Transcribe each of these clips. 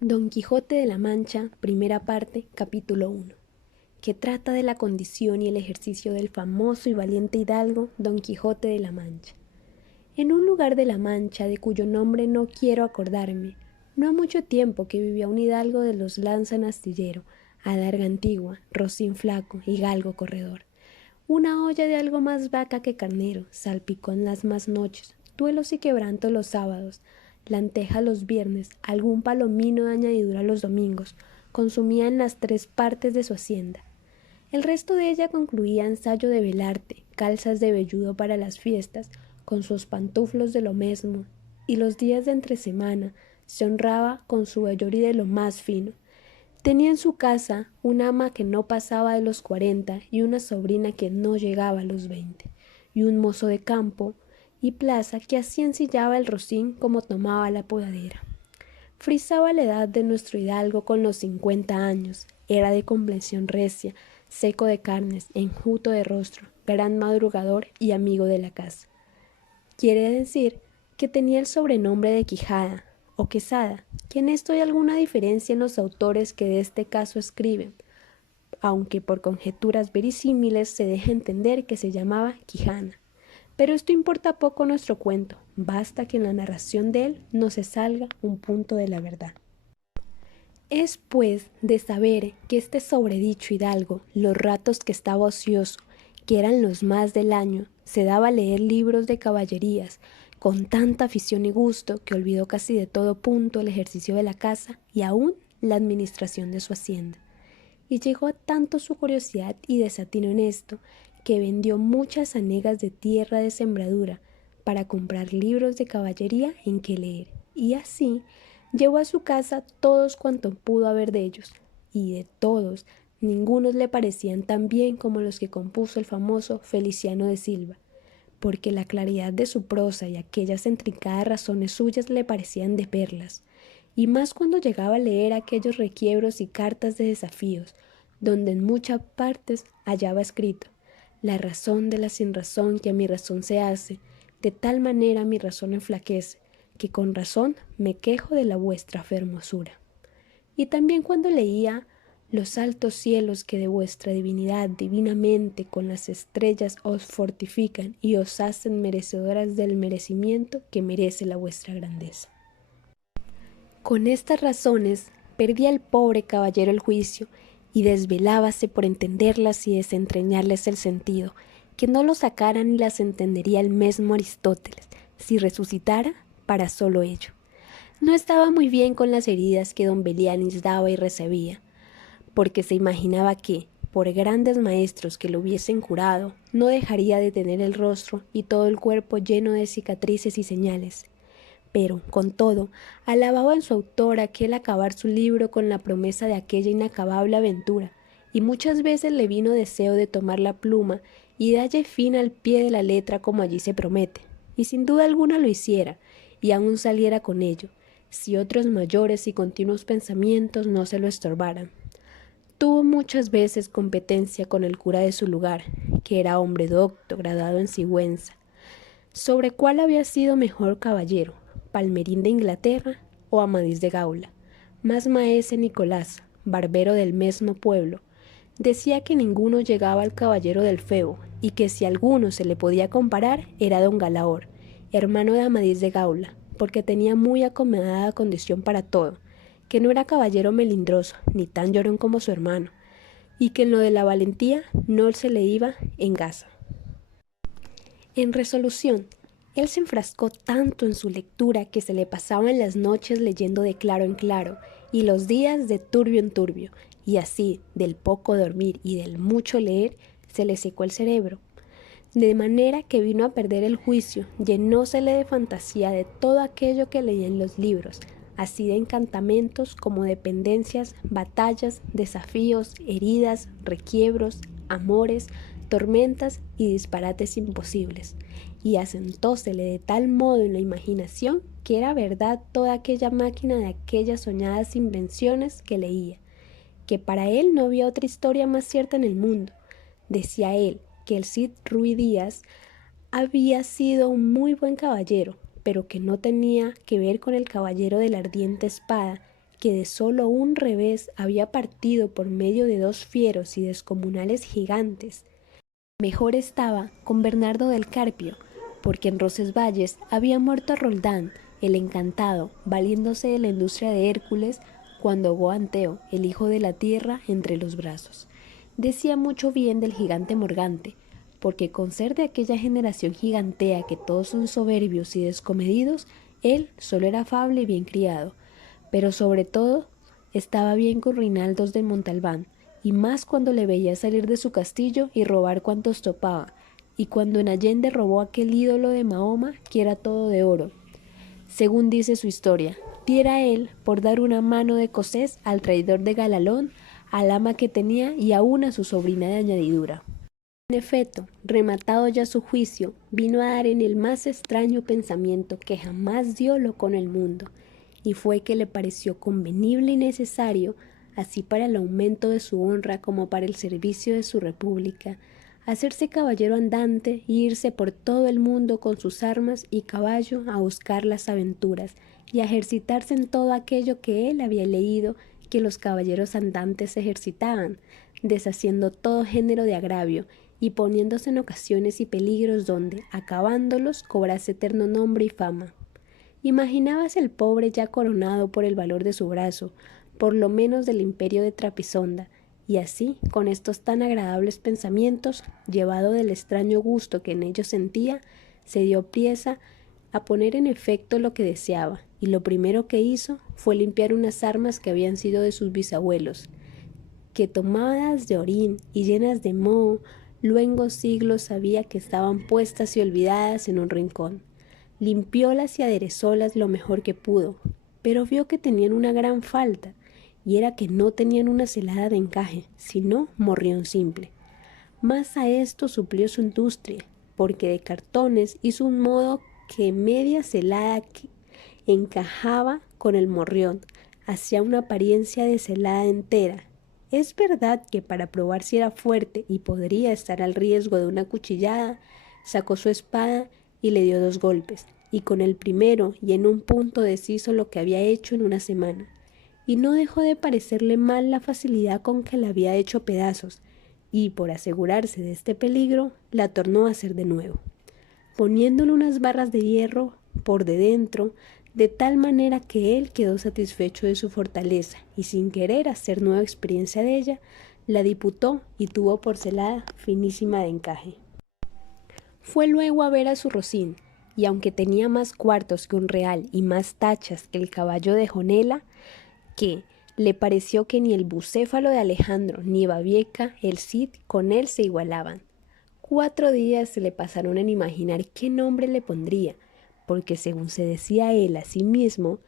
Don Quijote de la Mancha, primera parte, capítulo 1, que trata de la condición y el ejercicio del famoso y valiente hidalgo Don Quijote de la Mancha. En un lugar de la Mancha, de cuyo nombre no quiero acordarme, no ha mucho tiempo que vivía un hidalgo de los Lanza en Astillero, adarga antigua, rocín flaco y galgo corredor. Una olla de algo más vaca que carnero, salpicón las más noches, duelos y quebrantos los sábados, lanteja los viernes, algún palomino de añadidura los domingos, consumían las 3 partes de su hacienda. El resto de ella concluía ensayo de velarte, calzas de velludo para las fiestas, con sus pantuflos de lo mesmo, y los días de entre semana se honraba con su vellorí de lo más fino. Tenía en su casa una ama que no pasaba de los 40 y una sobrina que no llegaba a los 20, y un mozo de campo y plaza que así ensillaba el rocín como tomaba la podadera. Frisaba la edad de nuestro hidalgo con los 50 años, era de complexión recia, seco de carnes, enjuto de rostro, gran madrugador y amigo de la casa. Quiere decir que tenía el sobrenombre de Quijada o Quesada, que en esto hay alguna diferencia en los autores que de este caso escriben, aunque por conjeturas verisímiles se deja entender que se llamaba Quijana. Pero esto importa poco a nuestro cuento, basta que en la narración de él no se salga un punto de la verdad. Es, pues, de saber que este sobredicho hidalgo, los ratos que estaba ocioso, que eran los más del año, se daba a leer libros de caballerías, con tanta afición y gusto que olvidó casi de todo punto el ejercicio de la casa y aún la administración de su hacienda. Y llegó tanto su curiosidad y desatino en esto, que vendió muchas hanegas de tierra de sembradura para comprar libros de caballería en que leer, y así llevó a su casa todos cuanto pudo haber de ellos, y de todos ningunos le parecían tan bien como los que compuso el famoso Feliciano de Silva, porque la claridad de su prosa y aquellas intrincadas razones suyas le parecían de perlas, y más cuando llegaba a leer aquellos requiebros y cartas de desafíos, donde en muchas partes hallaba escrito: la razón de la sinrazón que a mi razón se hace, de tal manera mi razón enflaquece, que con razón me quejo de la vuestra fermosura. Y también cuando leía los altos cielos que de vuestra divinidad divinamente con las estrellas os fortifican y os hacen merecedoras del merecimiento que merece la vuestra grandeza. Con estas razones perdía el pobre caballero el juicio y desvelábase por entenderlas y desentrañarles el sentido, que no lo sacara ni las entendería el mesmo Aristóteles, si resucitara para solo ello. No estaba muy bien con las heridas que don Belianis daba y recibía, porque se imaginaba que, por grandes maestros que lo hubiesen curado, no dejaría de tener el rostro y todo el cuerpo lleno de cicatrices y señales. Pero, con todo, alababa en su autor aquel acabar su libro con la promesa de aquella inacabable aventura, y muchas veces le vino deseo de tomar la pluma y dalle fin al pie de la letra como allí se promete, y sin duda alguna lo hiciera, y aún saliera con ello, si otros mayores y continuos pensamientos no se lo estorbaran. Tuvo muchas veces competencia con el cura de su lugar, que era hombre docto, graduado en Sigüenza, sobre cuál había sido mejor caballero, Palmerín de Inglaterra o Amadís de Gaula. Mas maese Nicolás, barbero del mismo pueblo, decía que ninguno llegaba al caballero del Febo, y que si alguno se le podía comparar era don Galaor, hermano de Amadís de Gaula, porque tenía muy acomodada condición para todo, que no era caballero melindroso, ni tan llorón como su hermano, y que en lo de la valentía no se le iba en gasa. En resolución, él se enfrascó tanto en su lectura que se le pasaban las noches leyendo de claro en claro, y los días de turbio en turbio, y así, del poco dormir y del mucho leer, se le secó el cerebro, de manera que vino a perder el juicio, llenósele de fantasía de todo aquello que leía en los libros, así de encantamentos como de pendencias, batallas, desafíos, heridas, requiebros, amores, tormentas y disparates imposibles, y asentósele de tal modo en la imaginación que era verdad toda aquella máquina de aquellas soñadas invenciones que leía, que para él no había otra historia más cierta en el mundo. Decía él que el Cid Ruy Díaz había sido un muy buen caballero, pero que no tenía que ver con el caballero de la ardiente espada, que de solo un revés había partido por medio de dos fieros y descomunales gigantes. Mejor estaba con Bernardo del Carpio, porque en Roncesvalles había muerto a Roldán, el encantado, valiéndose de la industria de Hércules, cuando ahogó a Anteo, el hijo de la tierra, entre los brazos. Decía mucho bien del gigante Morgante, porque con ser de aquella generación gigantea que todos son soberbios y descomedidos, él solo era afable y bien criado, pero sobre todo estaba bien con Rinaldos de Montalbán, y más cuando le veía salir de su castillo y robar cuantos topaba, y cuando en Allende robó aquel ídolo de Mahoma que era todo de oro. Según dice su historia, diera él por dar una mano de cosés al traidor de Galalón, al ama que tenía y aún a su sobrina de añadidura. En efecto, rematado ya su juicio, vino a dar en el más extraño pensamiento que jamás diólo con el mundo, y fue que le pareció convenible y necesario, así para el aumento de su honra como para el servicio de su república, hacerse caballero andante y irse por todo el mundo con sus armas y caballo a buscar las aventuras y a ejercitarse en todo aquello que él había leído que los caballeros andantes ejercitaban, deshaciendo todo género de agravio y poniéndose en ocasiones y peligros donde, acabándolos, cobrase eterno nombre y fama. Imaginábase el pobre ya coronado por el valor de su brazo, por lo menos del imperio de Trapisonda, y así, con estos tan agradables pensamientos, llevado del extraño gusto que en ellos sentía, se dio priesa a poner en efecto lo que deseaba, y lo primero que hizo fue limpiar unas armas que habían sido de sus bisabuelos, que tomadas de orín y llenas de moho, luengos siglos sabía que estaban puestas y olvidadas en un rincón. Limpiólas y aderezólas lo mejor que pudo, pero vio que tenían una gran falta, y era que no tenían una celada de encaje, sino morrión simple. Más a esto suplió su industria, porque de cartones hizo un modo que media celada encajaba con el morrión, hacía una apariencia de celada entera. Es verdad que para probar si era fuerte y podría estar al riesgo de una cuchillada, sacó su espada y le dio 2 golpes, y con el primero y en un punto deshizo lo que había hecho en una semana. Y no dejó de parecerle mal la facilidad con que la había hecho pedazos, y por asegurarse de este peligro, la tornó a hacer de nuevo, poniéndole unas barras de hierro por de dentro, de tal manera que él quedó satisfecho de su fortaleza, y sin querer hacer nueva experiencia de ella, la diputó y tuvo por celada finísima de encaje. Fue luego a ver a su Rocín, y aunque tenía más cuartos que un real y más tachas que el caballo de Jonela, que le pareció que ni el bucéfalo de Alejandro ni Babieca, el Cid, con él se igualaban. 4 días se le pasaron en imaginar qué nombre le pondría, porque según se decía él a sí mismo,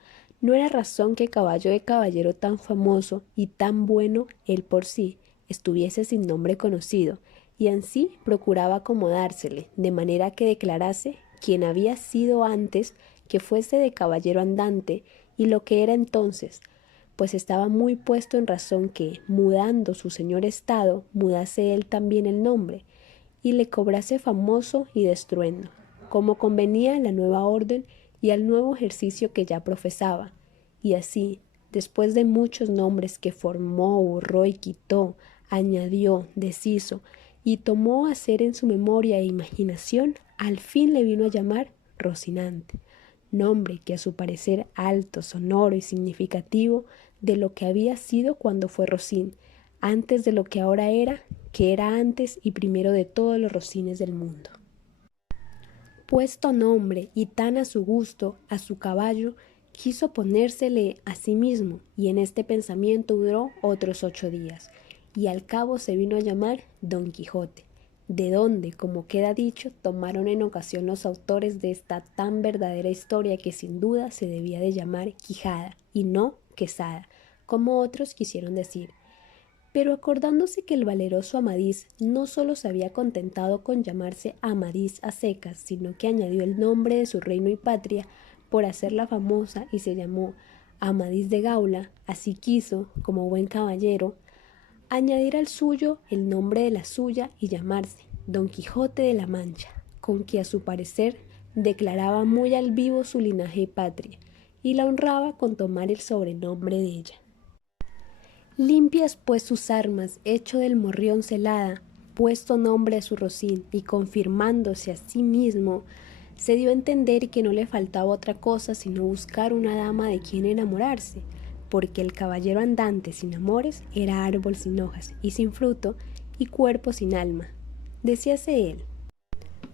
no era razón que caballo de caballero tan famoso y tan bueno él por sí estuviese sin nombre conocido, y ansí procuraba acomodársele, de manera que declarase quién había sido antes, que fuese de caballero andante, y lo que era entonces, pues estaba muy puesto en razón que, mudando su señor estado, mudase él también el nombre, y le cobrase famoso y de estruendo, como convenía a la nueva orden y al nuevo ejercicio que ya profesaba. Y así, después de muchos nombres que formó, borró y quitó, añadió, deshizo, y tomó a ser en su memoria e imaginación, al fin le vino a llamar Rocinante, nombre que a su parecer alto, sonoro y significativo de lo que había sido cuando fue Rocín, antes de lo que ahora era, que era antes y primero de todos los Rocines del mundo. Puesto nombre y tan a su gusto, a su caballo, quiso ponérsele a sí mismo, y en este pensamiento duró otros 8 días, y al cabo se vino a llamar Don Quijote, de donde, como queda dicho, tomaron en ocasión los autores de esta tan verdadera historia que sin duda se debía de llamar Quijada, y no Quesada, como otros quisieron decir. Pero acordándose que el valeroso Amadís no sólo se había contentado con llamarse Amadís a secas, sino que añadió el nombre de su reino y patria por hacerla famosa y se llamó Amadís de Gaula, así quiso, como buen caballero, añadir al suyo el nombre de la suya y llamarse Don Quijote de la Mancha, con que a su parecer declaraba muy al vivo su linaje y patria, y la honraba con tomar el sobrenombre de ella. Limpias pues sus armas, hecho del morrión celada, puesto nombre a su rocín y confirmándose a sí mismo, se dio a entender que no le faltaba otra cosa sino buscar una dama de quien enamorarse, porque el caballero andante sin amores era árbol sin hojas y sin fruto y cuerpo sin alma. Decíase él: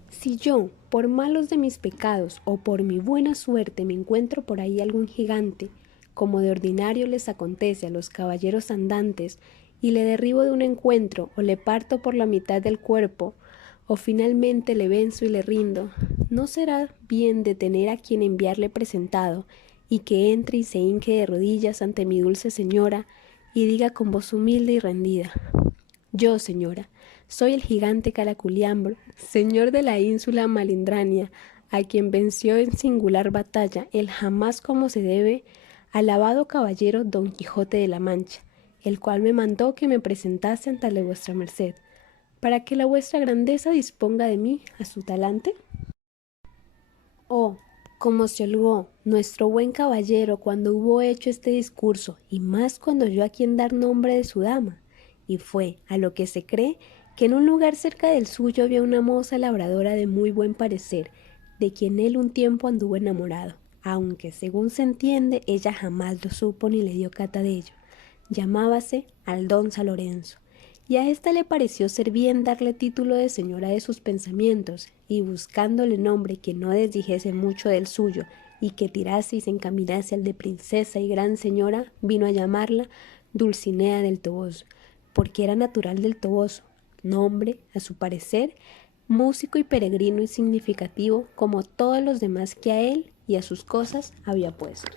si yo, por malos de mis pecados o por mi buena suerte, me encuentro por ahí algún gigante, como de ordinario les acontece a los caballeros andantes, y le derribo de un encuentro, o le parto por la mitad del cuerpo, o finalmente le venzo y le rindo, ¿no será bien detener a quien enviarle presentado, y que entre y se hinque de rodillas ante mi dulce señora, y diga con voz humilde y rendida: yo, señora, soy el gigante Caraculiambro, señor de la ínsula Malindrania, a quien venció en singular batalla el jamás como se debe alabado caballero Don Quijote de la Mancha, el cual me mandó que me presentase ante la vuestra merced, para que la vuestra grandeza disponga de mí a su talante. Oh, cómo se holgó nuestro buen caballero cuando hubo hecho este discurso, y más cuando oyó a quien dar nombre de su dama. Y fue, a lo que se cree, que en un lugar cerca del suyo había una moza labradora de muy buen parecer, de quien él un tiempo anduvo enamorado, aunque según se entiende ella jamás lo supo ni le dio cata de ello. Llamábase Aldonza Lorenzo, y a ésta le pareció ser bien darle título de señora de sus pensamientos, y buscándole nombre que no desdijese mucho del suyo, y que tirase y se encaminase al de princesa y gran señora, vino a llamarla Dulcinea del Toboso, porque era natural del Toboso, nombre, a su parecer, músico y peregrino y significativo como todos los demás que a él y a sus cosas había puesto.